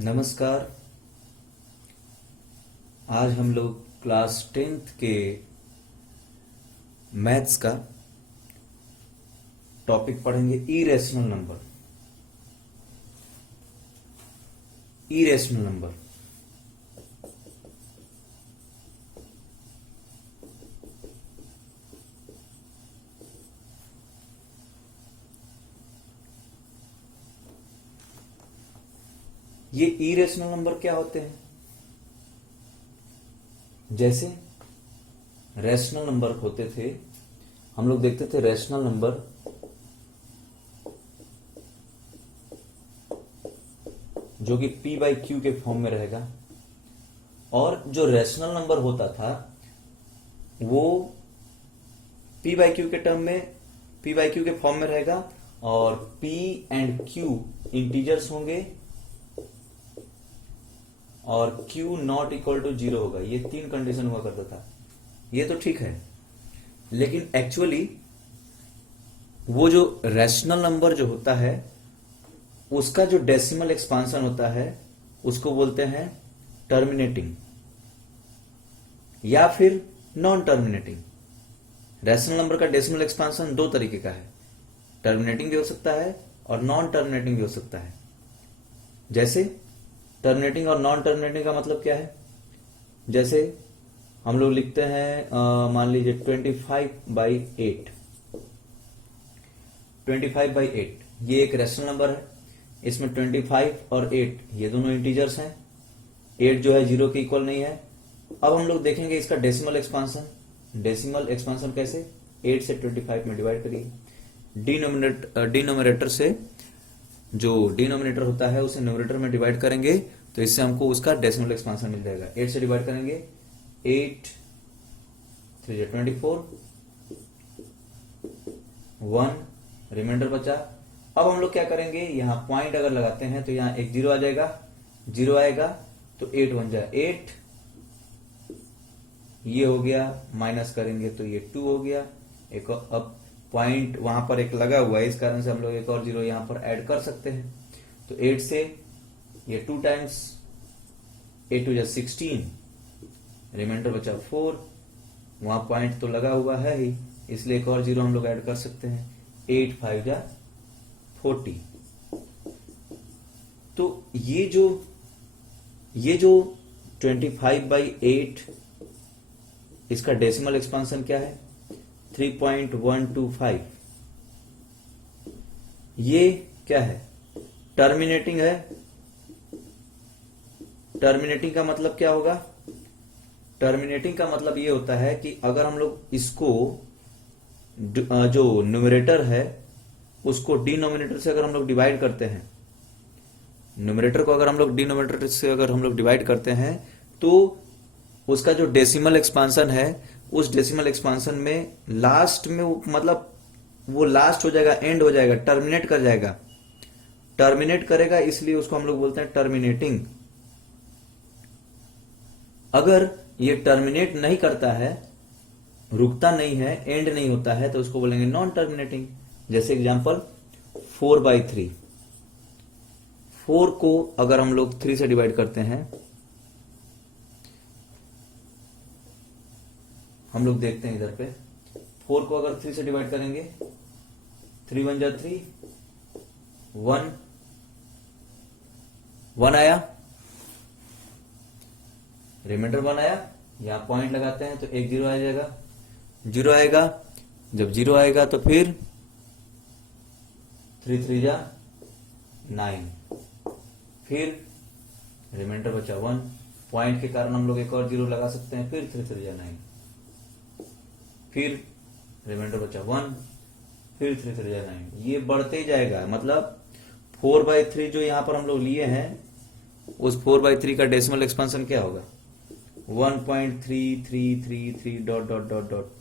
नमस्कार। आज हम लोग क्लास 10th के मैथ्स का टॉपिक पढ़ेंगे इरेशनल नंबर। इरेशनल नंबर ये इरेशनल नंबर क्या होते हैं? जैसे रैशनल नंबर होते थे, हम लोग देखते थे रैशनल नंबर जो कि p बाई क्यू के फॉर्म में रहेगा, और जो रैशनल नंबर होता था वो p बाई क्यू के टर्म में p बाई क्यू के फॉर्म में रहेगा, और p एंड q इंटीजर्स होंगे और q नॉट इक्वल टू 0 होगा। ये तीन कंडीशन हुआ करता था। ये तो ठीक है, लेकिन एक्चुअली वो जो रैशनल नंबर जो होता है उसका जो डेसिमल एक्सपांशन होता है उसको बोलते हैं टर्मिनेटिंग या फिर नॉन टर्मिनेटिंग। रैशनल नंबर का डेसिमल एक्सपांशन दो तरीके का है, टर्मिनेटिंग भी हो सकता है और नॉन टर्मिनेटिंग भी हो सकता है। जैसे टर्मिनेटिंग और नॉन टर्मिनेटिंग का मतलब क्या है? जैसे हम लोग लिखते हैं, मान लीजिए 25/8। 25/8 ये एक रैशनल नंबर है। इसमें 25 और 8 ये दोनों इंटीजर्स हैं। 8 जो है 0 के इक्वल नहीं है। अब हम लोग देखेंगे इसका डेसिमल एक्सपांशन। डेसिमल एक्सपांशन कैसे? 8 से 25 में डिवाइड करिए। डिनोमिनेटर से जो डिनोमिनेटर होता है उसे न्यूमरेटर में डिवाइड करेंगे तो इससे हमको उसका डेसिमल एक्सपांशन मिल जाएगा। 8 से डिवाइड करेंगे, 8 3 24, 1 रिमाइंडर बचा। अब हम लोग क्या करेंगे, यहां पॉइंट अगर लगाते हैं तो यहां एक 0 आ जाएगा। 0 आएगा तो 8 बन जाए 8, ये हो गया। माइनस करेंगे तो ये 2 हो गया। एक अब पॉइंट वहां पर एक लगा हुआ है, इस कारण से हम लोग एक और 0 यहां पर ऐड कर सकते हैं। तो 8 से ये 2 टाइम्स 8 2 16, रिमाइंडर बचा 4। वहां पॉइंट तो लगा हुआ है ही, इसलिए एक और 0 हम लोग ऐड कर सकते हैं। 8 5 40। तो ये जो 25/8 इसका डेसिमल एक्सपांशन क्या है? 3.125। ये क्या है? टर्मिनेटिंग है। टर्मिनेटिंग का मतलब क्या होगा? टर्मिनेटिंग का मतलब ये होता है कि अगर हम लोग इसको जो न्यूमरेटर है उसको डिनोमिनेटर से अगर हम लोग डिवाइड करते हैं, न्यूमरेटर को अगर हम लोग डिनोमिनेटर से अगर हम लोग डिवाइड करते हैं तो उसका जो डेसिमल एक्सपांशन है उस डेसिमल एक्सपांशन में लास्ट में मतलब वो लास्ट हो जाएगा, एंड हो जाएगा, टर्मिनेट कर जाएगा। टर्मिनेट करेगा इसलिए उसको हम लोग बोलते हैं टर्मिनेटिंग। अगर ये टर्मिनेट नहीं करता है, रुकता नहीं है, एंड नहीं होता है, तो उसको बोलेंगे नॉन टर्मिनेटिंग। जैसे एग्जांपल 4/3। 4 को अगर हम लोग 3 से डिवाइड करते हैं, हम लोग देखते हैं इधर पे 4 को अगर 3 से डिवाइड करेंगे, 3 1 3, 1 आया, रिमाइंडर 1 आया। यहां पॉइंट लगाते हैं तो एक 0 आ जाएगा। 0 आएगा, जब 0 आएगा तो फिर 3 3 9, फिर रिमाइंडर बचा 1। पॉइंट के कारण हम लोग एक और 0 लगा सकते हैं, फिर 3 3 9, फिर रिमाइंडर बचा 1, फिर 3 3 9। ये बढ़ते ही जाएगा। मतलब 4/3 जो यहां पर हम लोग लिए हैं उस 4/3 का डेसिमल एक्सपांशन क्या होगा? 1.3333 डॉट डॉट डॉट डॉट।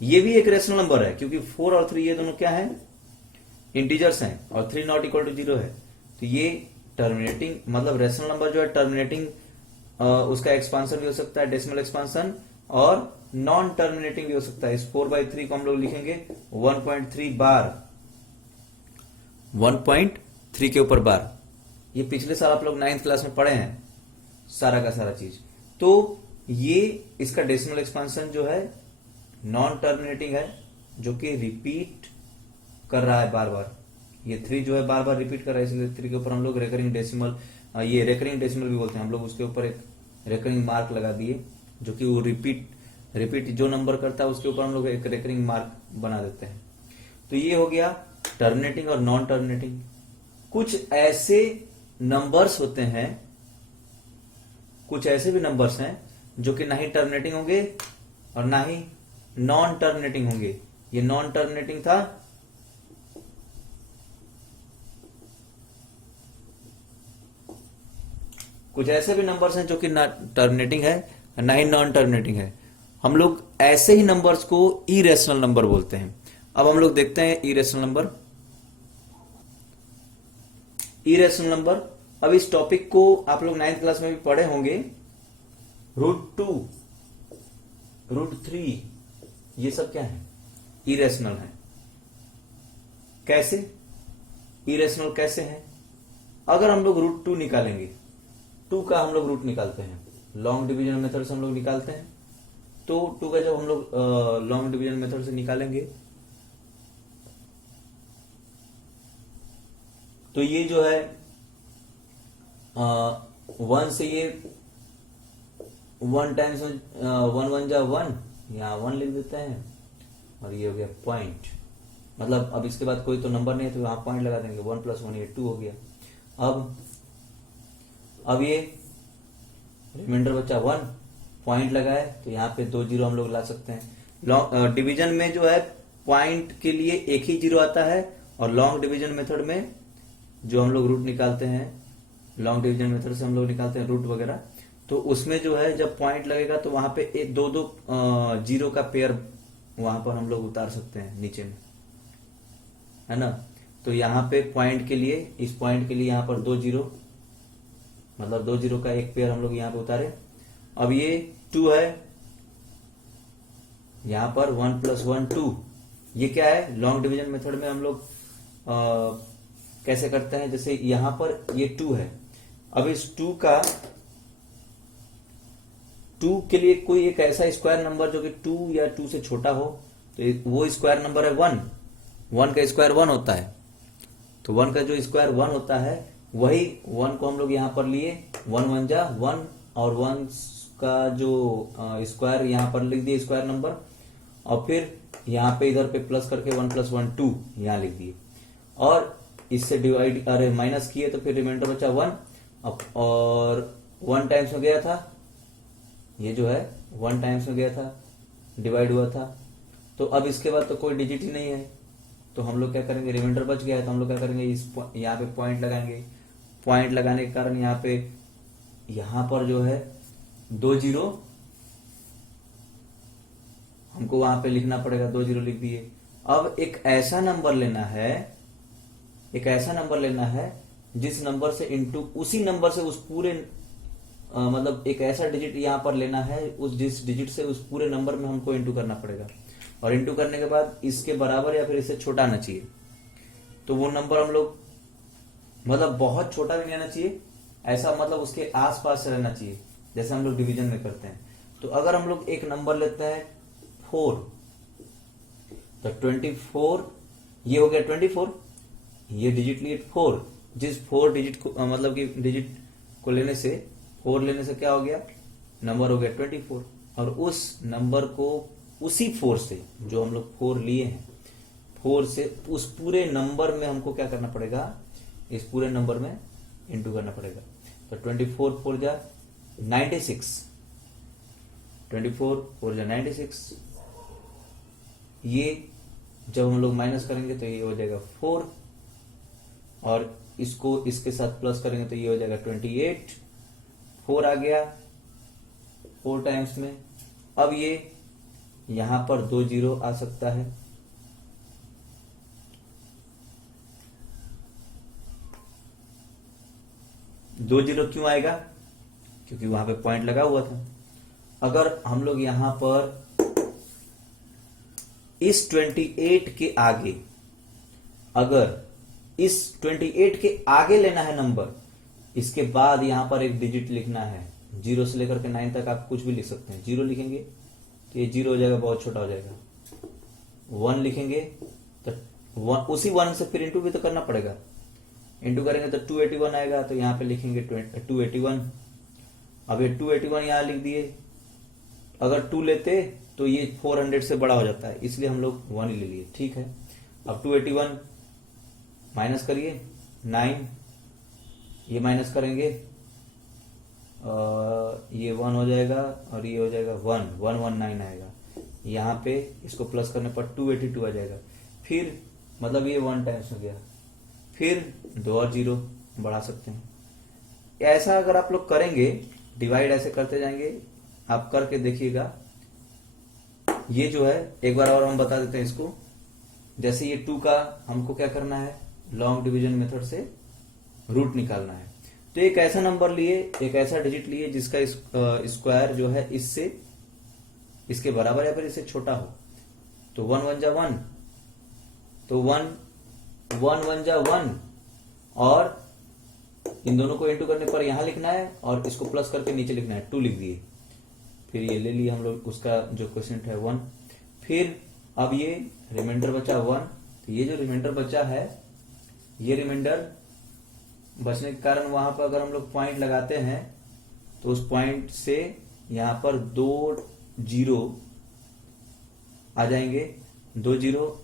ये भी एक रेशनल नंबर है क्योंकि 4 और 3 ये दोनों क्या है? इंटीजर्स हैं, और 3 नॉट इक्वल टू 0 है। तो ये टर्मिनेटिंग मतलब रेशनल नंबर जो है टर्मिनेटिंग, उसका एक्सपांशन भी हो सकता है डेसिमल एक्सपांशन, और नॉन टर्मिनेटिंग भी हो सकता है। इस 4/3 को हम लोग लिखेंगे 1.3 बार, 1.3 के ऊपर बार। ये पिछले साल आप लोग 9th क्लास में पढ़े हैं सारा का सारा चीज। तो ये इसका डेसिमल एक्सपांशन जो है नॉन टर्मिनेटिंग है, जो कि रिपीट कर रहा है बार बार। ये 3 जो है बार बार रिपीट कर रहा है, इसलिए 3 के ऊपर हम लोग रेकरिंग डेसिमल, ये रेकरिंग डेसिमल भी बोलते हैं हम लोग, उसके ऊपर एक रेकरिंग मार्क लगा दिए, जो कि वो रिपीट जो नंबर करता है उसके ऊपर हम लोग एक रेकरिंग मार्क बना देते हैं। तो ये हो गया टर्मिनेटिंग और नॉन टर्मिनेटिंग। कुछ ऐसे नंबर्स होते हैं, कुछ ऐसे भी नंबर्स हैं जो कि ना ही टर्मिनेटिंग होंगे और ना ही नॉन टर्मिनेटिंग होंगे। ये नॉन टर्मिनेटिंग था, कुछ ऐसे भी नंबर्स हैं जो कि ना टर्मिनेटिंग है ना ही नॉन टर्मिनेटिंग है। हम लोग ऐसे ही नंबर्स को इरेशनल नंबर बोलते हैं। अब हम लोग देखते हैं इरेशनल नंबर। इरेशनल नंबर, अब इस टॉपिक को आप लोग 9th क्लास में भी पढ़े होंगे। √2, √3 ये सब क्या है? इरेशनल है। कैसे इरेशनल कैसे है? अगर हम लोग √2 निकालेंगे, 2 का हम लोग रूट निकालते हैं, लॉन्ग डिवीजन मेथड से हम लोग निकालते हैं। तो 2 का जब हम लोग लॉन्ग डिवीजन मेथड से निकालेंगे तो ये जो है 1 से ये 1 टाइम्स 1 जा 1, यहाँ 1 लिख देते हैं और ये हो गया पॉइंट। मतलब अब इसके बाद कोई तो नंबर नहीं है तो यहाँ पॉइंट लगा देंगे, 1 + 1 ये 2 हो गया। अब ये रिमाइंडर बचा 1, पॉइंट लगाए तो यहाँ पे 2 जीरो हम लोग ला सकते हैं। डिवीजन में जो है पॉइंट के लिए एक ही जीरो आता है, और लॉन्ग डिवीजन मेथड में जो हम लोग रूट निकालते हैं, लॉन्ग डिवीजन मेथड से हम लोग निकालते हैं रूट वगैरह, तो उसमें जो है जब पॉइंट लगेगा तो वहां पे एक दो जीरो का पेयर वहां पर हम लोग उतार सकते हैं नीचे में, है ना। तो यहाँ पे पॉइंट के लिए, इस पॉइंट के लिए यहाँ पर 2 जीरो, मतलब 2 जीरो का एक पेयर हम लोग यहाँ पे उतारे। अब ये 2 है, यहाँ पर 1 + 1 2, ये क्या है? लॉन्ग डिवीजन मेथड में हम लोग कैसे करते हैं? जैसे यहाँ पर ये 2 है, अब इस 2 के लिए कोई एक ऐसा स्क्वायर नंबर जो कि 2 या 2 से छोटा हो, तो वो स्क्वायर नंबर है 1। 1 का स्क्वायर 1 होता है, तो 1 का जो स्क्वायर 1 होता है वही 1 को हम लोग यहाँ पर लिए, 1 1 जा 1, और 1 का जो स्क्वायर यहाँ पर लिख दिए स्क्वायर नंबर, और फिर यहाँ पे इधर पे प्लस करके 1 + 1 2 यहाँ लिख दिए, और इससे डिवाइड माइनस किए तो फिर रिमाइंडर बचा 1। और 1 टाइम्स में गया था, ये जो है 1 टाइम्स में गया था, डिवाइड हुआ था। तो अब इसके बाद तो कोई डिजिट ही नहीं है, तो हम लोग क्या करेंगे? रिमाइंडर बच गया है तो हम लोग क्या करेंगे? यहाँ पे पॉइंट लगाएंगे। पॉइंट लगाने के कारण यहाँ पर जो है 2 जीरो हमको वहां पे लिखना पड़ेगा, 2 जीरो लिख दिए। अब एक ऐसा नंबर लेना है जिस नंबर से इंटू, उसी नंबर से उस पूरे मतलब एक ऐसा डिजिट यहाँ पर लेना है, उस जिस डिजिट से उस पूरे नंबर में हमको इंटू करना पड़ेगा, और इंटू करने के बाद इसके बराबर या फिर इससे छोटा आना चाहिए। तो वो नंबर हम लोग, मतलब बहुत छोटा भी नहीं आना चाहिए, ऐसा मतलब उसके आसपास से रहना चाहिए, जैसे हम लोग डिवीजन में करते हैं। तो अगर हम लोग एक नंबर लेते हैं 4, तो 24, ये हो गया 24, ये डिजिट लिए 4, जिस 4 डिजिट को मतलब कि डिजिट को लेने से 4 लेने से क्या हो गया? नंबर हो गया 24, और उस नंबर को उसी 4 से, जो हम लोग 4 लिए हैं, 4 से उस पूरे नंबर में हमको क्या करना पड़ेगा? इस पूरे नंबर में इंटू करना पड़ेगा। तो 24 4 जा 96, 24 4 जा 96, ये जब हम लोग माइनस करेंगे तो ये हो जाएगा 4, और इसको इसके साथ प्लस करेंगे तो ये हो जाएगा 28। 4 आ गया 4 टाइम्स में। अब ये यहां पर 2 जीरो आ सकता है, दो जीरो क्यों आएगा? क्योंकि वहां पे पॉइंट लगा हुआ था। अगर हम लोग यहां पर इस 28 के आगे, अगर इस 28 के आगे लेना है नंबर, इसके बाद यहां पर एक डिजिट लिखना है, 0 से लेकर के 9 तक आप कुछ भी लिख सकते हैं। 0 लिखेंगे तो ये 0 हो जाएगा, बहुत छोटा हो जाएगा। 1 लिखेंगे तो उसी 1 से फिर इंटू भी तो करना पड़ेगा, इंटू करेंगे तो 281 आएगा, तो यहाँ पे लिखेंगे 281। अब ये 281 यहाँ लिख दिए। अगर 2 लेते तो ये 400 से बड़ा हो जाता है, इसलिए हम लोग 1 ही ले लिए, ठीक है। अब 281 माइनस करिए 9, ये माइनस करेंगे ये 1 हो जाएगा और ये हो जाएगा 119 आएगा। यहाँ पे इसको प्लस करने पर 282 आ जाएगा। फिर मतलब ये 1 टाइम्स हो गया, फिर 2 और 0 बढ़ा सकते हैं। ऐसा अगर आप लोग करेंगे, डिवाइड ऐसे करते जाएंगे, आप करके देखिएगा। ये जो है एक बार और हम बता देते हैं इसको। जैसे ये 2 का हमको क्या करना है, लॉन्ग डिवीजन मेथड से रूट निकालना है। तो एक ऐसा नंबर लिए, एक ऐसा डिजिट लिए जिसका स्क्वायर जो है इससे इसके बराबर या फिर इससे छोटा हो। तो 1 1 जा 1, तो 1 1 जा 1, और इन दोनों को इंटू करने पर यहां लिखना है और इसको प्लस करके नीचे लिखना है, 2 लिख दिए। फिर ये ले लिए हम लोग, उसका जो क्वेश्चन है 1। फिर अब ये रिमाइंडर बचा 1, तो ये जो रिमाइंडर बचा है, ये रिमाइंडर बचने के कारण वहां पर अगर हम लोग पॉइंट लगाते हैं तो उस पॉइंट से यहां पर 2 0 आ जाएंगे, 2 0,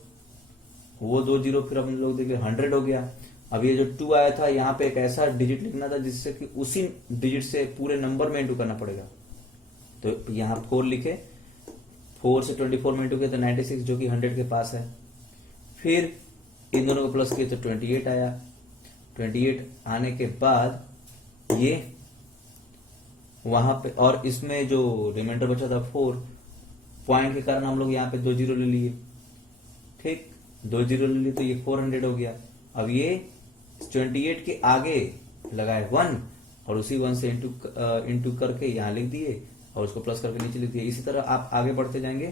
वो 2 0 फिर हम लोग देखिए 100 हो गया। अब ये जो 2 आया था, यहाँ पे एक ऐसा डिजिट लिखना था जिससे कि उसी डिजिट से पूरे नंबर में इंटू करना पड़ेगा। तो यहाँ 4 लिखे, 4 से 24 में इंटू किया तो 96, जो कि 100 के पास है। फिर इन दोनों को प्लस किए तो 28 आया। 28 आने के बाद ये वहां पे, और इसमें जो रिमाइंडर बचा था 4, पॉइंट के कारण हम लोग यहाँ पे 2 0 ले लिए, ठीक, 2 0 ले लिए तो ये 400 हो गया। अब ये 28 के आगे लगाए 1 और उसी 1 से इंटू करके यहाँ लिख दिए और उसको प्लस करके नीचे लिख दिए। इसी तरह आप आगे बढ़ते जाएंगे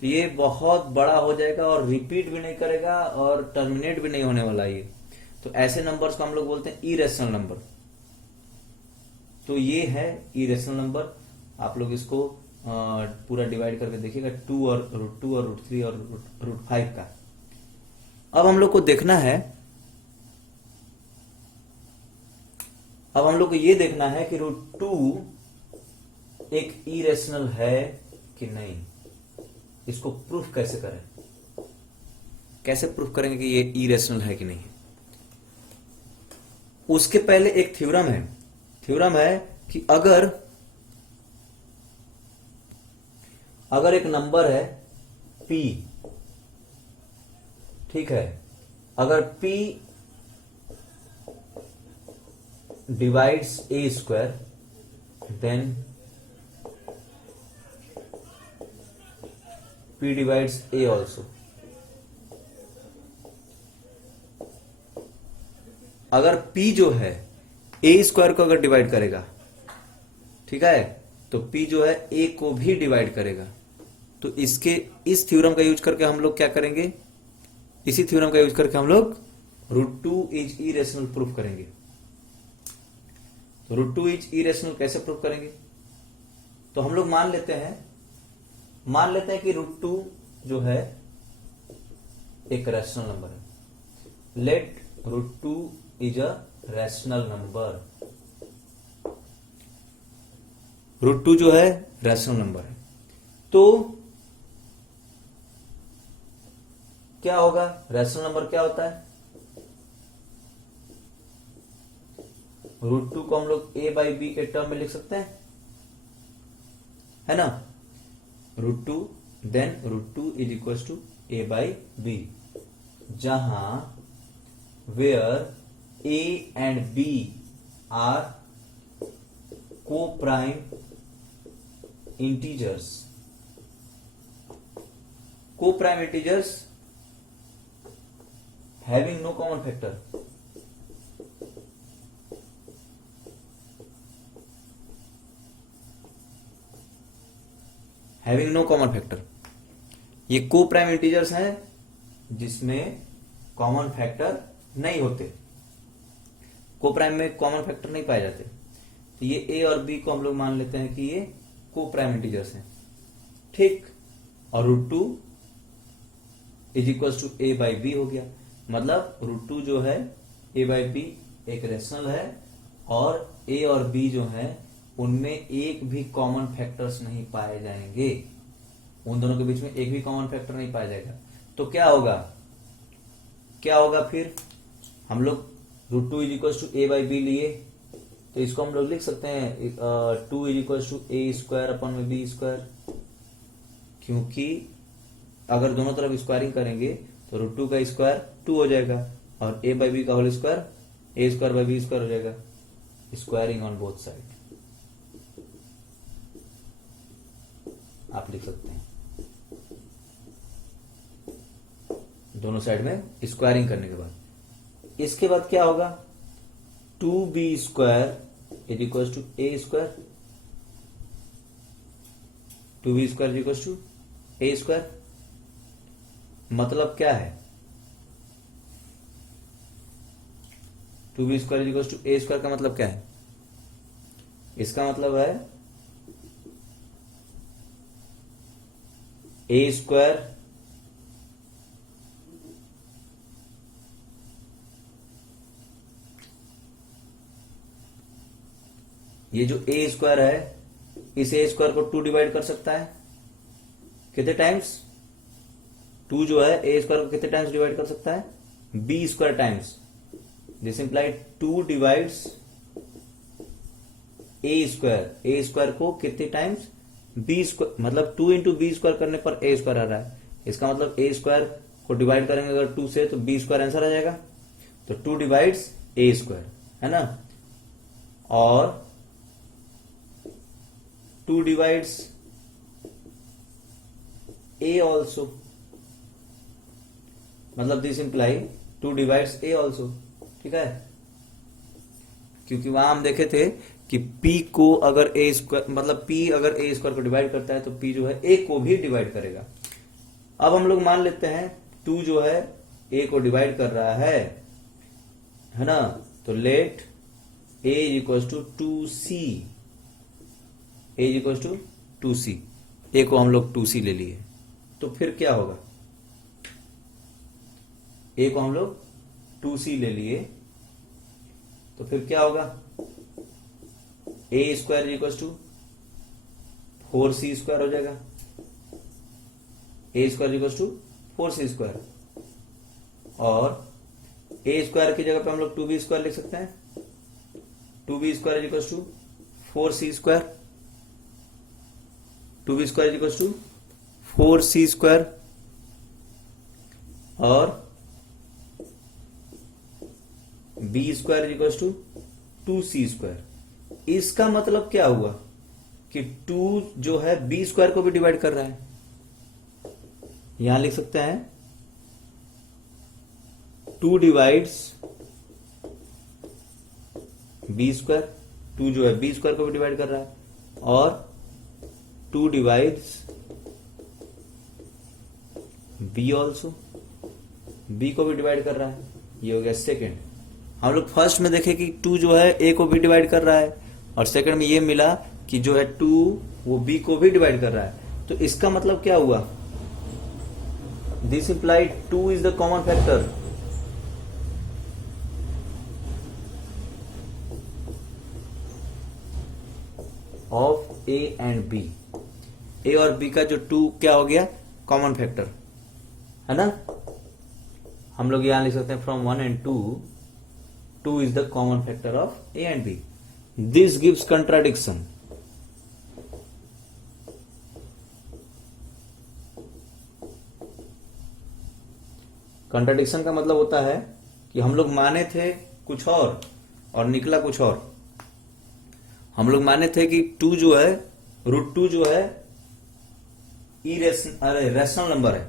तो ये बहुत बड़ा हो जाएगा और रिपीट भी नहीं करेगा और टर्मिनेट भी नहीं होने वाला ये। तो ऐसे नंबर्स को हम लोग बोलते हैं इरेशनल नंबर। तो ये है इरेशनल नंबर। आप लोग इसको पूरा डिवाइड करके देखिएगा, 2 और √2 और √3 और √5 का। अब हम लोग को देखना है, अब हम लोग को ये देखना है कि √2 एक इरेशनल है कि नहीं। इसको प्रूफ कैसे करें, कैसे प्रूफ करेंगे कि ये इरेशनल है कि नहीं। उसके पहले एक थ्योरम है। थ्योरम है कि अगर एक नंबर है p, ठीक है, अगर p divides a square, then p divides a also. अगर p जो है a स्क्वायर को अगर डिवाइड करेगा, ठीक है, तो p जो है a को भी डिवाइड करेगा। तो इस थ्योरम का यूज करके हम लोग क्या करेंगे, इसी थ्योरम का यूज करके हम लोग √2 इज इरेशनल प्रूफ करेंगे। तो √2 इज इरेशनल कैसे प्रूफ करेंगे, तो हम लोग मान लेते हैं कि √2 जो है एक रैशनल नंबर है। Let √2 is a rational number. √2 जो है रैशनल नंबर है। तो क्या होगा, रैशनल नंबर क्या होता है, √2 को हम लोग a/b के टर्म में लिख सकते हैं, है ना। √2 then √2 is equal to a/b, जहां where a and b are coprime integers. Coprime integers having no common factor। having no common factor, ये को प्राइम इंटीजर्स हैं जिसमें कॉमन फैक्टर नहीं होते। को प्राइम में कॉमन फैक्टर नहीं पाए जाते। तो ये ए और बी को हम लोग मान लेते हैं कि ये को प्राइम इंटीजर्स हैं, ठीक। और √2 is equal to A by B हो गया, मतलब √2 जो है ए बाई बी एक रेशनल है, और ए और बी जो है उनमें एक भी कॉमन फैक्टर्स नहीं पाए जाएंगे, उन दोनों के बीच में एक भी कॉमन फैक्टर नहीं पाया जाएगा। तो क्या होगा फिर, हम लोग √2 is equal to A by B लिए, तो इसको हम लोग लिख सकते हैं 2 is equal to A square upon में बी स्क्वायर, क्योंकि अगर दोनों तरफ स्क्वायरिंग करेंगे तो √2 का स्क्वायर 2 हो जाएगा, और ए बाई बी का whole square A square by B square हो जाएगा, स्क्वायरिंग ऑन बोथ साइड आप लिख सकते हैं, दोनों साइड में स्क्वायरिंग करने के बाद। इसके बाद क्या होगा, 2b square is equal to A square, 2b square is equal to A square, मतलब क्या है, 2b square is equal to A square का मतलब क्या है, इसका मतलब है ए स्क्वायर ये जो ए स्क्वायर है, इस ए स्क्वायर को 2 डिवाइड कर सकता है कितने टाइम्स, 2 जो है ए स्क्वायर को कितने टाइम्स डिवाइड कर सकता है, B square times, this implied 2 divides A square को कितने टाइम्स, बी स्क्वायर, मतलब 2 इंटू बी स्क्वायर करने पर ए स्क्वायर आ रहा है, इसका मतलब ए स्क्वायर को डिवाइड करेंगे अगर 2 से तो बी स्क्वायर आंसर आ जाएगा, तो 2 डिवाइड्स ए स्क्वायर है ना, और 2 डिवाइड्स ए ऑल्सो, मतलब this imply 2 divides A also, ठीक है, क्योंकि वहां हम देखे थे कि P को अगर ए स्क्वायर, मतलब P अगर ए स्क्वायर को डिवाइड करता है तो P जो है ए को भी डिवाइड करेगा। अब हम लोग मान लेते हैं 2 जो है ए को डिवाइड कर रहा है ना, तो let a is equal to 2c, a is equal to 2c, a को हम लोग 2c ले लिए, तो फिर क्या होगा, a को हम लोग 2c ले लिए, तो फिर क्या होगा, a square is equal to 4c square हो जाएगा, a square equal to 4c square, और ए स्क्वायर की जगह पे हम लोग 2b स्क्वायर लिख सकते हैं, 2b square equal to 4c square, 2b square equal to 4c square, और b square equal to 2c square. इसका मतलब क्या हुआ कि 2 जो है b स्क्वायर को भी डिवाइड कर रहा है, यहां लिख सकते हैं 2 डिवाइड्स b स्क्वायर, 2 जो है b स्क्वायर को भी डिवाइड कर रहा है, और 2 डिवाइड्स b ऑल्सो, b को भी डिवाइड कर रहा है, ये हो गया सेकेंड। हम लोग फर्स्ट में देखे कि 2 जो है a को भी डिवाइड कर रहा है, और सेकंड में ये मिला कि जो है 2 वो b को भी डिवाइड कर रहा है, तो इसका मतलब क्या हुआ, this implied 2 is the common factor, of a and b, a और b का जो 2 क्या हो गया, कॉमन फैक्टर है ना, हम लोग यहां लिख सकते हैं from 1 and 2 is the common factor of a and b. This gives contradiction. Contradiction का मतलब होता है कि हम लोग माने थे कुछ और निकला कुछ और। हम लोग माने थे कि 2 जो है √2 जो है रैशनल नंबर है,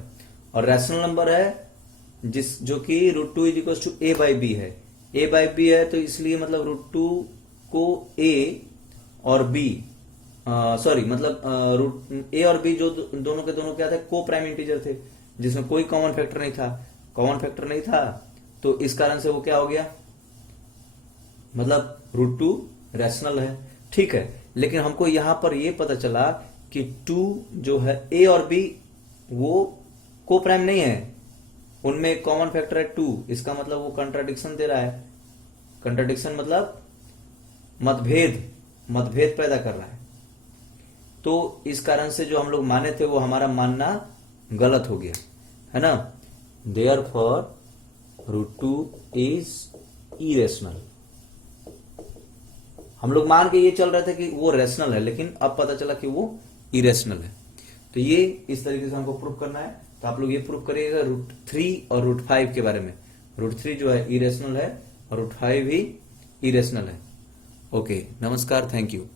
और रैशनल नंबर है जो कि √2 is equal to A by B है, a बाई बी है, तो इसलिए मतलब √2 को a और b मतलब a और b जो दोनों के दोनों क्या थे, को प्राइम इंटीजर थे, जिसमें कोई कॉमन फैक्टर नहीं था, तो इस कारण से वो क्या हो गया, मतलब रूट 2 रैशनल है, ठीक है। लेकिन हमको यहां पर ये पता चला कि 2 जो है ए और बी वो को प्राइम नहीं है, उनमें एक कॉमन फैक्टर है 2, इसका मतलब वो कंट्राडिक्शन दे रहा है। कंट्राडिक्शन मतलब मतभेद पैदा कर रहा है। तो इस कारण से जो हम लोग माने थे वो हमारा मानना गलत हो गया, है ना। Therefore root 2 is irrational. हम लोग मान के ये चल रहे थे कि वो रैशनल है, लेकिन अब पता चला कि वो इरेशनल है। तो ये इस तरीके से हमको प्रूव करना है। तो आप लोग ये प्रूव करिएगा रूट 3 और रूट 5 के बारे में। रूट 3 जो है इरेशनल है और रूट 5 भी इरेशनल है। ओके, नमस्कार, थैंक यू।